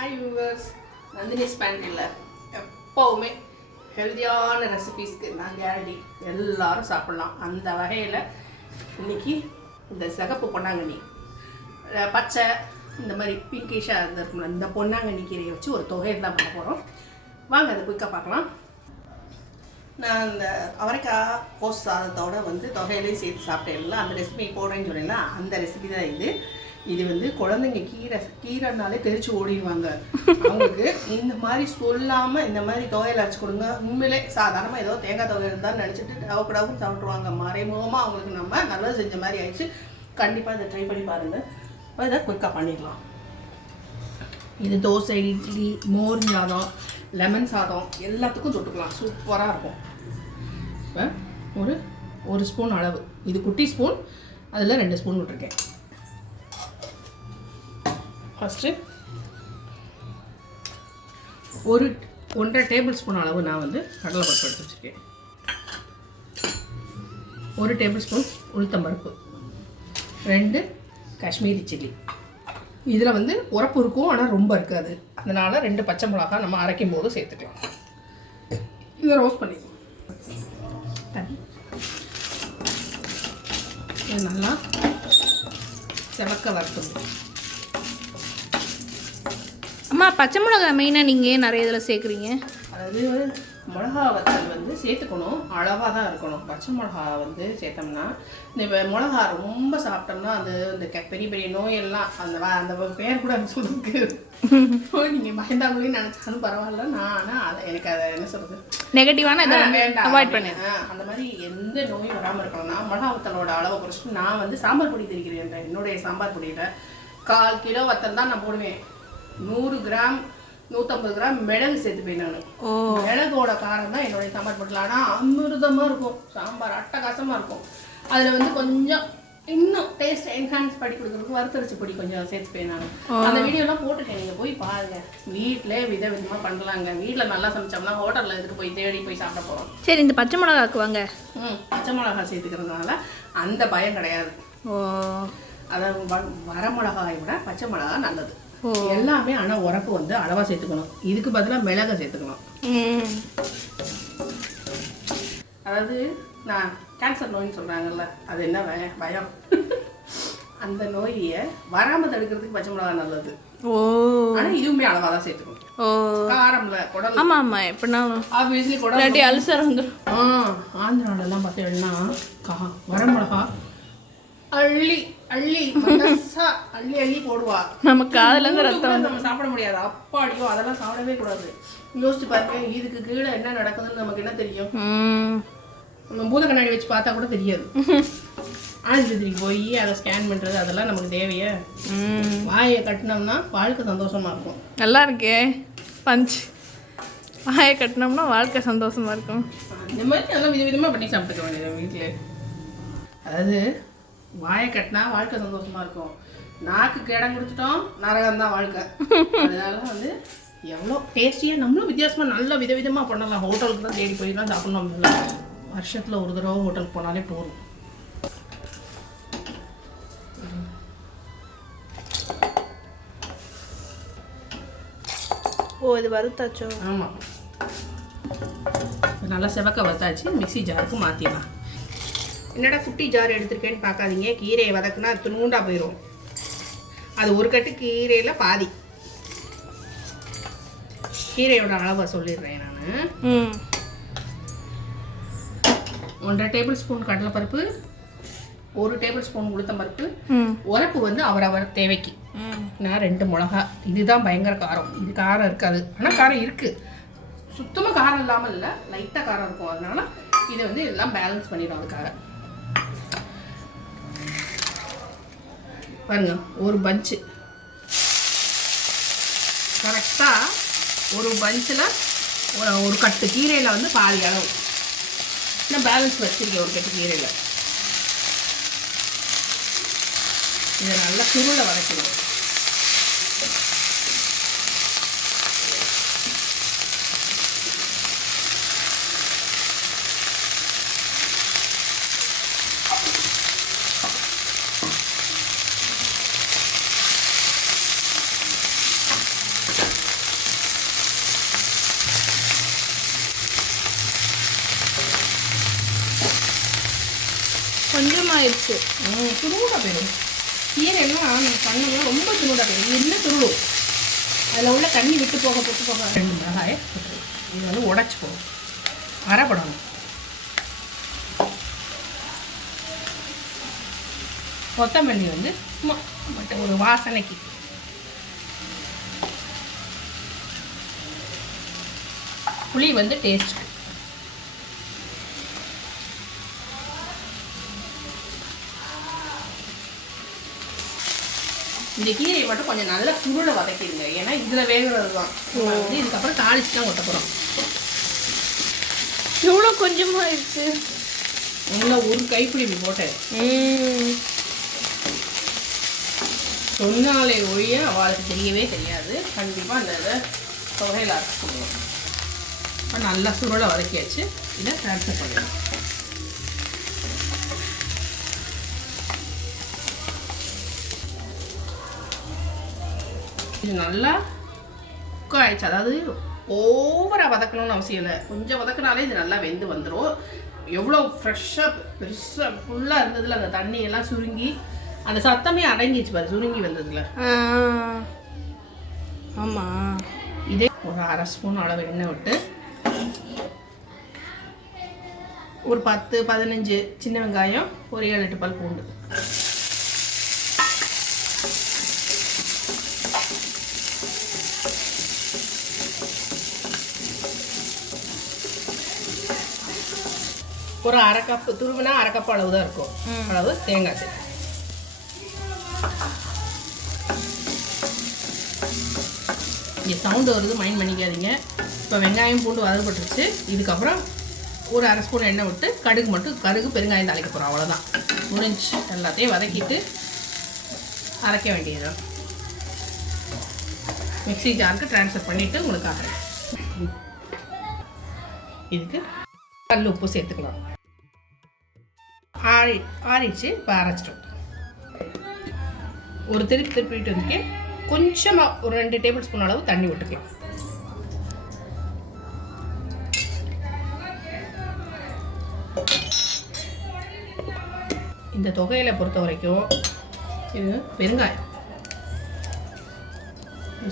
Hi viewers, Nandini's பேண்டில் எப்போவுமே ஹெல்த்தியான ரெசிபீஸ்க்கு நான் கேரண்டி எல்லோரும் சாப்பிட்லாம். அந்த வகையில் இன்றைக்கி இந்த சிகப்பு பொன்னாங்கண்ணி, பச்சை இந்த மாதிரி பிங்கிஷாக இருக்கும்ல, இந்த பொன்னாங்கண்ணி கீரையை வச்சு ஒரு தொகையில் தான் பண்ண போகிறோம். வாங்க அதை குயிக்காக பார்க்கலாம். நான் இந்த அவரைக்காய் கோஸ் சாதத்தோடு தொகையிலையும் சேர்த்து சாப்பிட்டேன்ல, அந்த ரெசிபி போடுறேன்னு சொன்னேன்னா அந்த ரெசிபி தான் இது. இது குழந்தைங்க கீரைனாலே தெரிச்சு ஓடிடுவாங்க. அவங்களுக்கு இந்த மாதிரி சொல்லாமல் இந்த மாதிரி தொகையில் அரைச்சி கொடுங்க. உண்மையிலே சாதாரணமாக ஏதோ தேங்காய் தொகையில் தான் நினச்சிட்டு டவுக்கடாவும் சாப்பிட்ருவாங்க. மறைமுகமாக அவங்களுக்கு நம்ம நல்லது செஞ்ச மாதிரி ஆயிடுச்சு. கண்டிப்பாக இதை ட்ரை பண்ணி பாருங்கள். இதை குயிக்காக பண்ணிடலாம். இது தோசை, இட்லி, மோர் சாதம், லெமன் சாதம் எல்லாத்துக்கும் தொட்டுக்கலாம். சூப்பராக இருக்கும். இப்போ ஒரு ஸ்பூன் அளவு, இது குட்டி ஸ்பூன், அதில் 2 ஸ்பூன் விட்டுருக்கேன். ஃபஸ்ட்டு 1.5 டேபிள் ஸ்பூன் அளவு நான் கடலைப்பருப்பு எடுத்து வச்சுருக்கேன். 1 டேபிள் ஸ்பூன் உளுத்தம்பருப்பு, 2 காஷ்மீரி சில்லி. இதில் உரப்பு இருக்கும், ஆனால் ரொம்ப இருக்காது. அதனால் 2 பச்சை மிளகாய் நம்ம அரைக்கும் போது சேர்த்துக்கலாம். இதை ரோஸ்ட் பண்ணிக்கலாம். இது நல்லா செவக்க வறுக்கணும். அம்மா, பச்சை மிளகா மெயினாக நீங்கள் நிறைய இதில் சேர்க்குறீங்க. அதாவது மிளகா வத்தல் சேர்த்துக்கணும், அளவாக தான் இருக்கணும். பச்சை மிளகா சேர்த்தோம்னா இந்த மிளகா ரொம்ப சாப்பிட்டோம்னா அது இந்த பெரிய பெரிய நோயெல்லாம் அந்த பேர் கூட சொல்லுக்கு நீங்கள் பயந்தாங்களே நினச்சாலும் பரவாயில்ல. ஆனால் அதை எனக்கு அதை என்ன சொல்கிறது, நெகட்டிவான அவாய்ட் பண்ணேன். அந்த மாதிரி எந்த நோயும் வராமல் இருக்கணும்னா மிளகா வத்தலோட அளவை குறைச்சிட்டு நான் சாம்பார் பொடி தெரிக்கிறேன். என்னுடைய சாம்பார் பொடியில் 1/4 கிலோ வத்தல் தான் நான் போடுவேன். 100 கிராம் 150 கிராம் மிளகு சேர்த்துப்பேன் நான். மிளகோட காரம் தான் என்னுடைய சாம்பார் பொடியில். ஆனால் அமிர்தமாக இருக்கும் சாம்பார், அட்டகாசமாக இருக்கும். அதில் கொஞ்சம் இன்னும் டேஸ்ட் என்ஹான்ஸ் பண்ணி கொடுக்குறதுக்கு வறுத்தரிசி பொடி கொஞ்சம் சேர்த்துப்பேன் நான். அந்த வீடியோலாம் போட்டுட்டேன், நீங்கள் போய் பாருங்கள். வீட்டிலே விதவிதமாக பண்ணலாங்க. வீட்டில் நல்லா சமைச்சோம்னா ஹோட்டலில் இதுக்கு போய் தேடி போய் சாப்பிட போகிறோம். சரி, இந்த பச்சை மிளகாக்குவாங்க. பச்சை மிளகா சேர்த்துக்கிறதுனால அந்த பயம் கிடையாது. அதாவது வர மிளகாயை விட பச்சை மிளகா நல்லது. எல்லாமே ஆனால் உரப்பு அளவாக சேர்த்துக்கணும். இதுக்கு பதிலாக மிளகை சேர்த்துக்கணும். அதாவது நான் கேன்சர் நோயின்னு சொல்கிறாங்கல்ல, அது என்ன பயம். அந்த நோயை வராமல் தடுக்கிறதுக்கு பச்சை மிளகா நல்லது. ஆனால் இதுவுமே அளவாக தான் சேர்த்துக்கணும். காரம்ல குடல். ஆமாம் ஆமாம், எப்படின்னா ஆப்வியஸ்லி குடல் அல்சர் ஆந்திராவிலலாம் பார்த்தீங்கன்னா வர மிளகா அள்ளி அள்ளி அள்ளி அள்ளி போடுவா. நமக்கு அதுல இருந்து ரத்தம் நம்ம சாப்பிட முடியாது. அப்பாடியோ அதெல்லாம் சாப்பிடவே கூடாது. யோசிச்சு பாருங்க, இதுக்கு கீழே என்ன நடக்குதுன்னு நமக்கு என்ன தெரியும்? நம்ம பூத கண்ணாடி வச்சு பார்த்தா கூட தெரியாது. ஆஸ்பத்திரிக்கு போய் அதை ஸ்கேன் பண்ணுறது அதெல்லாம் நமக்கு தேவையா? வாயை கட்டினோம்னா வாழ்க்கை சந்தோஷமா இருக்கும். நல்லா இருக்கே பஞ்ச். வாயை கட்டினோம்னா வாழ்க்கை சந்தோஷமா இருக்கும். இந்த மாதிரி நல்லா விதவிதமாக பண்ணி சாப்பிட்டுக்க வேண்டியது வீட்டில். அதாவது வாயை கட்டினா வாழ்க்கை சந்தோஷமா இருக்கும். நாக்குக்கு இடம் கொடுத்துட்டோம், நரகம் தான் வாழ்க்கை. அதனால எவ்வளோ டேஸ்டியாக நம்மளும் வித்தியாசமாக நல்லா விதவிதமாக பண்ணலாம். ஹோட்டலுக்கு தான் தேடி போய் தான் சாப்பிட்ணும். இல்லை, வருஷத்தில் ஒரு தடவை ஹோட்டலுக்கு போனாலே போதும். இது வறுத்தாச்சோ? ஆமாம், நல்லா செவக்க வறுத்தாச்சு. மிக்ஸி ஜாருக்கு மாற்றிடலாம். என்னடா குட்டி ஜார் எடுத்துருக்கேன்னு பார்க்காதீங்க. கீரையை வதக்குனா துணுண்டா போயிடும். அது ஒரு கட்டு கீரையில் பாதி. கீரையோட அளவை சொல்லிடுறேன் நான். 1.5 டேபிள் ஸ்பூன் கடலைப்பருப்பு, 1 டேபிள் ஸ்பூன் உளுத்தம்பருப்பு. உரப்பு அவரவர் தேவைக்கு. நான் 2 மிளகா. இதுதான் பயங்கர காரம். இது காரம் இருக்காது, ஆனால் காரம் இருக்குது. சுத்தமாக காரம் இல்லாமல் இல்லை, லைட்டாக காரம் இருக்கும். அதனால இதை எல்லாம் பேலன்ஸ் பண்ணிடும். அதுக்காக பாருங்க, ஒரு பஞ்சு கரெக்டாக ஒரு பஞ்சில் ஒரு கட்டு கீரையில் பாதி அளவு நான் பேலன்ஸ் வச்சுருக்கேன். ஒரு கட்டு கீரையில் இதை நல்லா சுருளை வதக்கணும். போயிடுச்சு. துருண்டா போயிடும். கீரைலாம் நம்ம பண்ணோம்னா ரொம்ப துருண்டா போயிடும். என்ன துருளும் அதில் உள்ள தண்ணி விட்டு போக 2 மிளகாயை இது வந்து உடச்சி போகும், அரைப்படணும். கொத்தமல்லி வந்து சும்மா மட்டும் ஒரு வாசனைக்கு. புளி வந்து டேஸ்ட். இந்த கீரையை மட்டும் கொஞ்சம் நல்லா சுருளை வதக்கிடுங்க, ஏன்னா இதில் வேகிறது தான். வந்து இதுக்கப்புறம் தாளிச்சு தான் கொட்ட போகிறோம். இவ்வளோ கொஞ்சமாக ஆயிடுச்சு. நல்லா ஒரு கைப்பிடி போட்டேன். சொன்னாலே ஒழிய அவளுக்கு தெரியவே தெரியாது. கண்டிப்பாக அந்த இதை தொகையில் அரைச்சிக்கணும். இப்போ நல்லா சுருளை வதக்கியாச்சு. இதை ட்ரான்ஸ்ஃபர் பண்ணிடலாம். இது நல்லா குக் ஆகிடுச்சு. அதாவது ஓவராக வதக்கணும்னு அவசியம் இல்லை, கொஞ்சம் வதக்கினாலே இது நல்லா வெந்து வந்துடும். எவ்வளோ ஃப்ரெஷ்ஷாக பெருசாக ஃபுல்லாக இருந்ததில் அந்த தண்ணியெல்லாம் சுருங்கி அந்த சத்தமே அடங்கிச்சு பாரு, சுருங்கி வந்ததில். ஆமாம். இதே ஒரு 1/2 ஸ்பூன் அளவு எண்ணெய் விட்டு ஒரு 10-15 சின்ன வெங்காயம், ஒரு 7-8 பல் பூண்டு, ஒரு 1/2 கப் துருவினா 1/2 கப் அளவு தான் இருக்கும் அளவு தேங்காய் சேர்த்து. இங்கே சவுண்டு வருது, மைண்ட் பண்ணிக்காதீங்க. இப்போ வெங்காயம் பூண்டு வதக்கப்பட்டுருச்சு. இதுக்கப்புறம் ஒரு 1/2 ஸ்பூன் எண்ணெய் விட்டு கடுகு பெருங்காயம் தாளிக்க போகிறோம். அவ்வளோதான், முடிஞ்சு. எல்லாத்தையும் வதக்கிட்டு அரைக்க வேண்டியதுதான். மிக்ஸி ஜாருக்கு ட்ரான்ஸ்ஃபர் பண்ணிவிட்டு உங்களுக்கு ஆகிறேன். இதுக்கு கல் உப்பு சேர்த்துக்கலாம். ஆறிடுச்சு. இப்போ அரைச்சிட்டோம். ஒரு திருப்பிட்டு வந்துட்டு கொஞ்சமாக ஒரு 2 டேபிள் ஸ்பூன் அளவு தண்ணி விட்டுக்கலாம். இந்த தொகையில் பொறுத்த வரைக்கும் இது பெருங்காயம்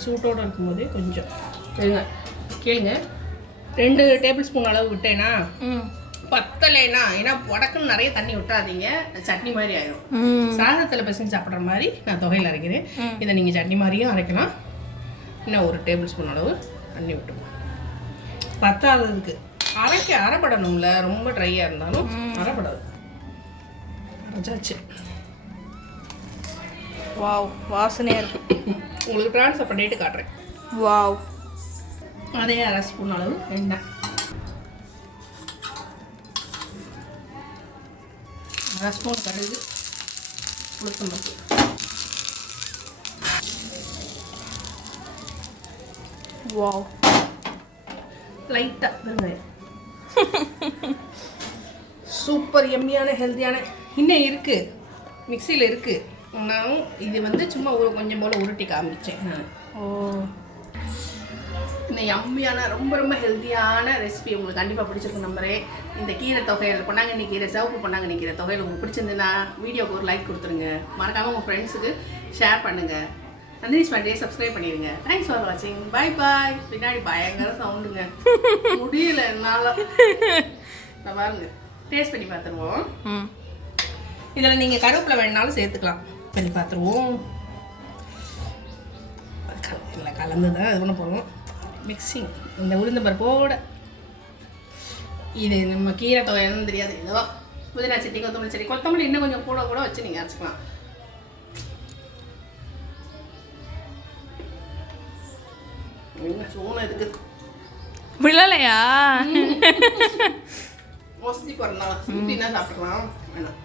சூட்டோடு இருக்கும்போதே கொஞ்சம் பெருங்காயம் கேளுங்க. 2 டேபிள் ஸ்பூன் அளவு விட்டேன்னா பத்தலைனா, ஏன்னா வடக்குன்னு நிறைய தண்ணி விட்டுறாதீங்க, சட்னி மாதிரி ஆயிடும். சாதத்தில் பிசைஞ்சு சாப்பிட்ற மாதிரி நான் தொகையில் அரைக்கிறேன். இதை நீங்கள் சட்னி மாதிரியும் அரைக்கலாம். இன்னும் ஒரு டேபிள் ஸ்பூன் அளவு தண்ணி விட்டுருவோம். பத்தாததுக்கு அரைப்படணும்ல, ரொம்ப ட்ரையாக இருந்தாலும் அரைப்படாது. அரைச்சாச்சு. வாவ், வாசனையாக இருக்கு. உங்களுக்கு ட்ரான்ஸ்ஃபர் பண்ணிட்டு காட்டுறேன். வாவ். அதே 1/2 ஸ்பூன் அளவு எண்ணெய், 1/2 ஸ்பூன் கடுகு, உளுத்தம் பருப்பு, வாவ், லைட்டாக வெங்காயம். சூப்பர் எம்மியான ஹெல்த்தியான இன்னும் இருக்குது, மிக்சியில் இருக்குது. நான் இது வந்து சும்மா கொஞ்சம் போல் உருட்டி காமிச்சேன். ஓ, இந்த யம்மியான ரொம்ப ரொம்ப ஹெல்த்தியான ரெசிபி உங்களுக்கு கண்டிப்பாக பிடிச்சிருக்கும் நம்புறேன். இந்த கீரை தொகையில் பொன்னாங்கண்ணி கீரை, சிவப்பு பொன்னாங்கண்ணி கீரை தொகையில் உங்களுக்கு பிடிச்சிருந்துன்னா வீடியோக்கு ஒரு லைக் கொடுத்துருங்க. மறக்காமல் உங்கள் ஃப்ரெண்ட்ஸுக்கு ஷேர் பண்ணுங்கள். நந்தினிஸ் பண்டிகை சப்ஸ்கிரைப் பண்ணிடுங்க. தேங்க்ஸ் ஃபார் வாட்சிங். பாய் பாய். பின்னாடி பயங்கர சவுண்டுங்க, முடியல என்னால். பாருங்க, டேஸ்ட் பண்ணி பார்த்துருவோம். இதில் நீங்கள் கருவேப்பிலை வேணுனாலும் சேர்த்துக்கலாம். பண்ணி பார்த்துருவோம். இல்லை கலந்து தான் இது பண்ண போகிறோம். மிக்சிங் இந்த உளுந்த பருப்போட. இது நம்ம கீரை தொகை என்னன்னு தெரியாது. ஏதோ புதினா சட்னி, கொத்தமல்லி சட்னி, கொத்தமல்லி இன்னும் கொஞ்சம் கூட வச்சு நீங்கள் அரைச்சிக்கலாம். சூனை இதுக்கு விழலையா? மோஸ்ட்லி போடலாம், சுட்டினா சாப்பிட்லாம். வேணாம்,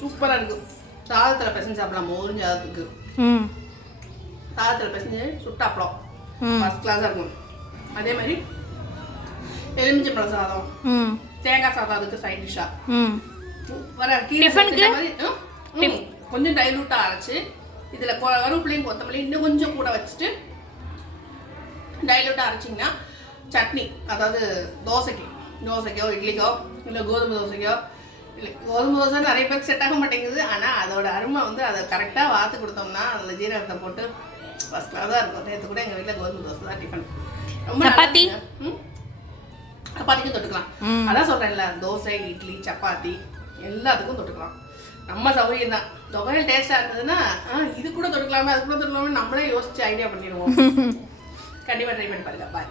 சூப்பராக இருக்கும். சாதத்தில் பிசைஞ்சு சாப்பிடலாம். மோரிஞ்ச சாதத்துக்கு சாதத்தில் பிசைஞ்சு சுட்டாப்பளம் ஃபர்ஸ்ட் கிளாஸாக இருக்கும். அதே மாதிரி எலுமிச்சம்பழம் சாதம், தேங்காய் சாதம் அதுக்கு சைட் டிஷ்ஷாக வர மாதிரி கொஞ்சம் டைலூட்டாக அரைச்சி இதில் கருவேப்பிலையும் கொத்தமல்லி இன்னும் கொஞ்சம் கூட வச்சுட்டு டைலூட்டாக அரைச்சிங்கன்னா சட்னி, அதாவது தோசைக்கோ இட்லிக்கோ இல்லை கோதுமை தோசைக்கோ இல்லை கோதுமை தோசை நிறைய பேருக்கு செட் ஆக மாட்டேங்குது. ஆனால் அதோட அருமை வந்து அதை கரெக்டாக வாத்து கொடுத்தோம்னா அதில் ஜீரகத்தை போட்டு ஃபஸ்ட் கிளாஸாக இருக்கும். நேற்று கூட எங்கள் வீட்டில் கோதுமை தோசை தான் டிஃபன். ரொம்ப சப்பாத்தி? சப்பாத்திக்கும் தொட்டுக்கலாம். அதான் சொல்கிறேன்ல, தோசை, இட்லி, சப்பாத்தி எல்லாத்துக்கும் தொட்டுக்கலாம். நம்ம சௌகரியம் தான். தொகையில் டேஸ்ட்டாக இருந்ததுன்னா இது கூட தொட்டுக்கலாமா அது கூட தொட்டுக்கலாமா நம்மளே யோசிச்சு ஐடியா பண்ணிடுவோம். கண்டிப்பாக ட்ரை பண்ணி பாருங்க. பாய்.